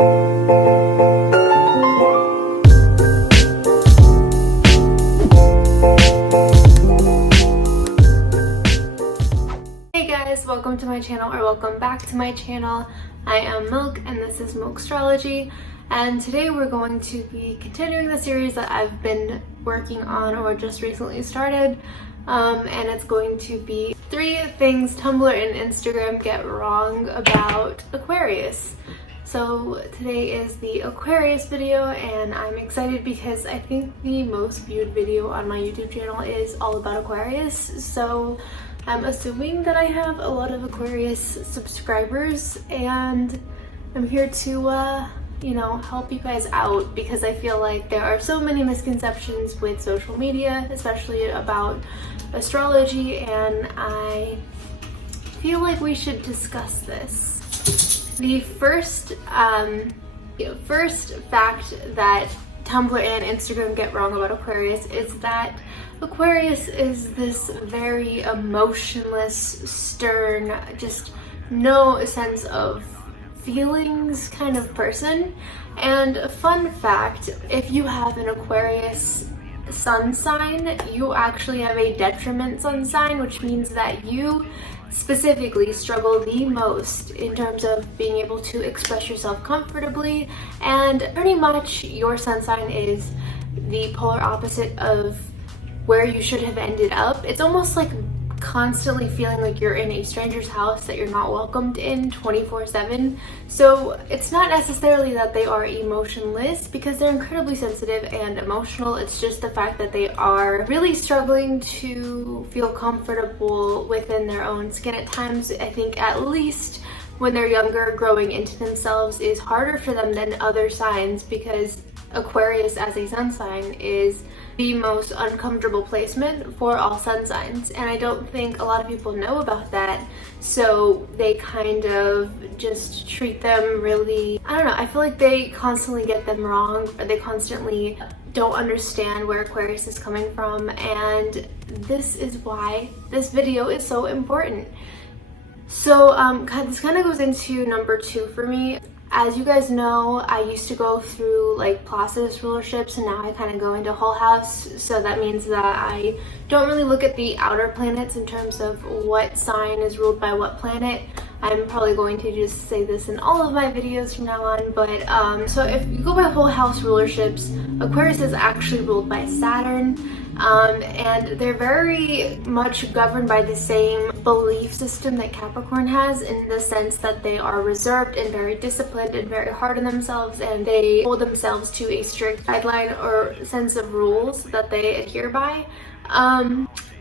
Hey guys, welcome to my channel, or welcome back to my channel. I am Milk and this is Milk Astrology, and today we're going to be continuing the series that I've been working on or just recently started, and it's going to be 3 things Tumblr and Instagram get wrong about Aquarius. So today is the Aquarius video, and I'm excited because I think the most viewed video on my YouTube channel is all about Aquarius, so I'm assuming that I have a lot of Aquarius subscribers, and I'm here to you know, help you guys out because I feel like there are so many misconceptions with social media, especially about astrology, and I feel like we should discuss this. The first fact that Tumblr and Instagram get wrong about Aquarius is that Aquarius is this very emotionless, stern, just no sense of feelings kind of person. And a fun fact, if you have an Aquarius sun sign, you actually have a detriment sun sign, which means that you specifically struggle the most in terms of being able to express yourself comfortably, and pretty much your sun sign is the polar opposite of where you should have ended up. It's almost like constantly feeling like you're in a stranger's house that you're not welcomed in 24/7. So it's not necessarily that they are emotionless, because they're incredibly sensitive and emotional. It's just the fact that they are really struggling to feel comfortable within their own skin at times. I think at least when they're younger, growing into themselves is harder for them than other signs, because Aquarius as a sun sign is the most uncomfortable placement for all sun signs, and I don't think a lot of people know about that, so they kind of just treat them really, I don't know, I feel like they constantly get them wrong, or they constantly don't understand where Aquarius is coming from, and this is why this video is so important. So this kind of goes into number 2 for me. As you guys know, I used to go through like Placidus rulerships, and now I kind of go into whole house, so that means that I don't really look at the outer planets in terms of what sign is ruled by what planet. I'm probably going to just say this in all of my videos from now on, but so if you go by whole house rulerships, Aquarius is actually ruled by Saturn, and they're very much governed by the same belief system that Capricorn has, in the sense that they are reserved and very disciplined and very hard on themselves, and they hold themselves to a strict guideline or sense of rules that they adhere by.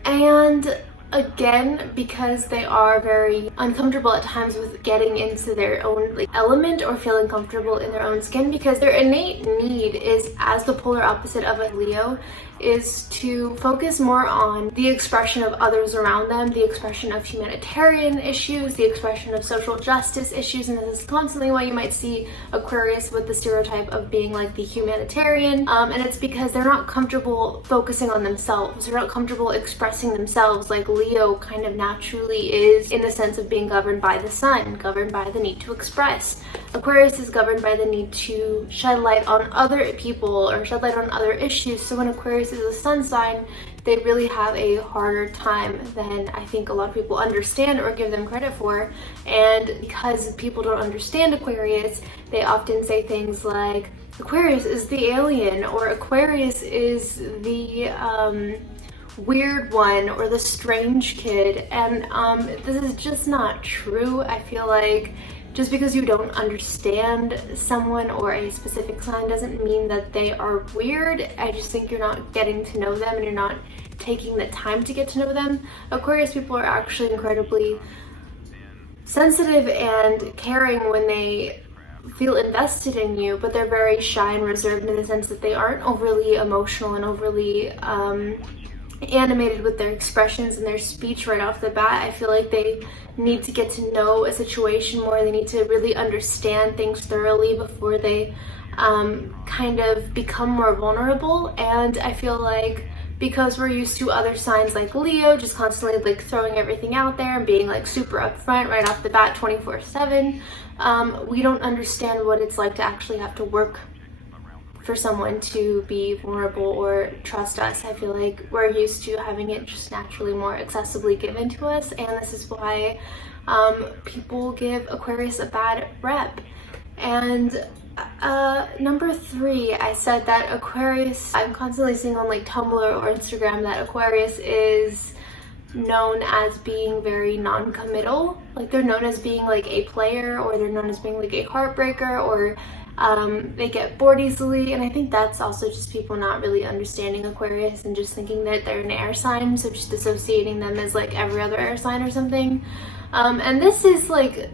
And again, because they are very uncomfortable at times with getting into their own like element or feeling comfortable in their own skin, because their innate need is, as the polar opposite of a Leo, is to focus more on the expression of others around them, the expression of humanitarian issues, the expression of social justice issues, and this is constantly why you might see Aquarius with the stereotype of being like the humanitarian, and it's because they're not comfortable focusing on themselves, they're not comfortable expressing themselves like Leo kind of naturally is, in the sense of being governed by the sun, governed by the need to express. Aquarius is governed by the need to shed light on other people or shed light on other issues, so when Aquarius is a sun sign, they really have a harder time than I think a lot of people understand or give them credit for. And because people don't understand Aquarius, they often say things like Aquarius is the alien, or Aquarius is the weird one, or the strange kid, and this is just not true. I feel like just because you don't understand someone or a specific sign doesn't mean that they are weird. I just think you're not getting to know them, and you're not taking the time to get to know them. Aquarius people are actually incredibly sensitive and caring when they feel invested in you, but they're very shy and reserved in the sense that they aren't overly emotional and overly animated with their expressions and their speech right off the bat. I feel like they need to get to know a situation more. They need to really understand things thoroughly before they kind of become more vulnerable. And I feel like because we're used to other signs like Leo just constantly like throwing everything out there and being like super upfront right off the bat 24/7. We don't understand what it's like to actually have to work for someone to be vulnerable or trust us. I feel like we're used to having it just naturally more accessibly given to us, and this is why people give Aquarius a bad rep. And number 3, I said that Aquarius, I'm constantly seeing on like Tumblr or Instagram that Aquarius is known as being very non-committal. Like they're known as being like a player, or they're known as being like a heartbreaker, or they get bored easily. And I think that's also just people not really understanding Aquarius and just thinking that they're an air sign, so just associating them as like every other air sign or something. And this is like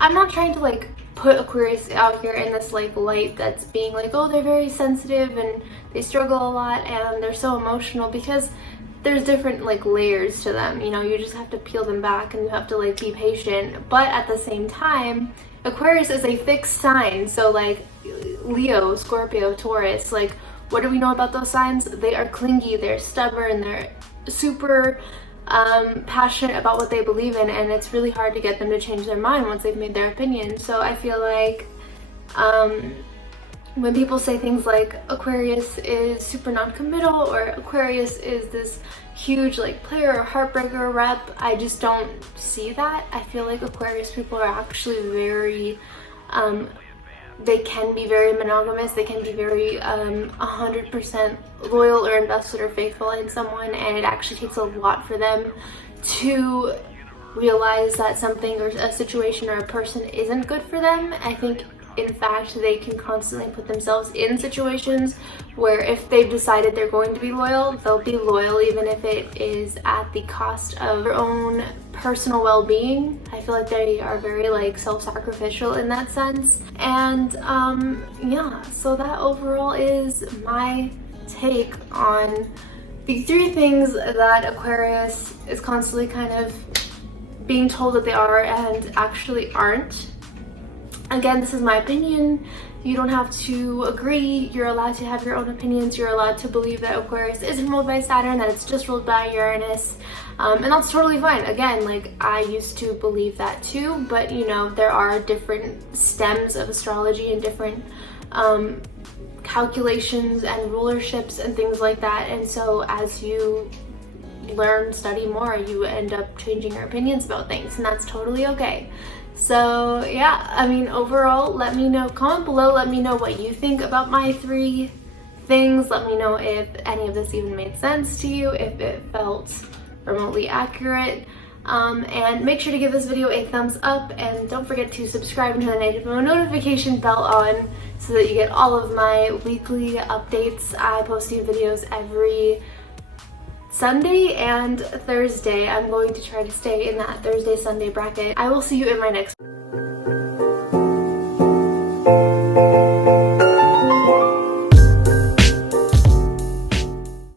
I'm not trying to like put Aquarius out here in this like light that's being like, oh, they're very sensitive and they struggle a lot and they're so emotional, because there's different like layers to them, you know. You just have to peel them back and you have to like be patient. But at the same time, Aquarius is a fixed sign, so like Leo, Scorpio, Taurus, like what do we know about those signs? They are clingy, they're stubborn, they're super passionate about what they believe in, and it's really hard to get them to change their mind once they've made their opinion. So I feel like when people say things like Aquarius is super non-committal or Aquarius is this huge like player or heartbreaker rep, I just don't see that. I feel like Aquarius people are actually very they can be very monogamous, they can be very 100% loyal or invested or faithful in someone, and it actually takes a lot for them to realize that something or a situation or a person isn't good for them. I think in fact they can constantly put themselves in situations where if they've decided they're going to be loyal, they'll be loyal even if it is at the cost of their own personal well-being. I feel like they are very like self-sacrificial in that sense. And yeah, so that overall is my take on the 3 things that Aquarius is constantly kind of being told that they are and actually aren't. Again, this is my opinion. You don't have to agree. You're allowed to have your own opinions. You're allowed to believe that Aquarius isn't ruled by Saturn, that it's just ruled by Uranus. And that's totally fine. Again, like I used to believe that too, but you know, there are different stems of astrology and different calculations and rulerships and things like that. And so as you learn, study more, you end up changing your opinions about things, and that's totally okay. So yeah, I mean, overall, let me know, comment below, let me know what you think about my 3 things. Let me know if any of this even made sense to you, if it felt remotely accurate. And make sure to give this video a thumbs up, and don't forget to subscribe and turn the notification bell on so that you get all of my weekly updates. I post new videos every Sunday and Thursday. I'm going to try to stay in that Thursday-Sunday bracket. I will see you in my next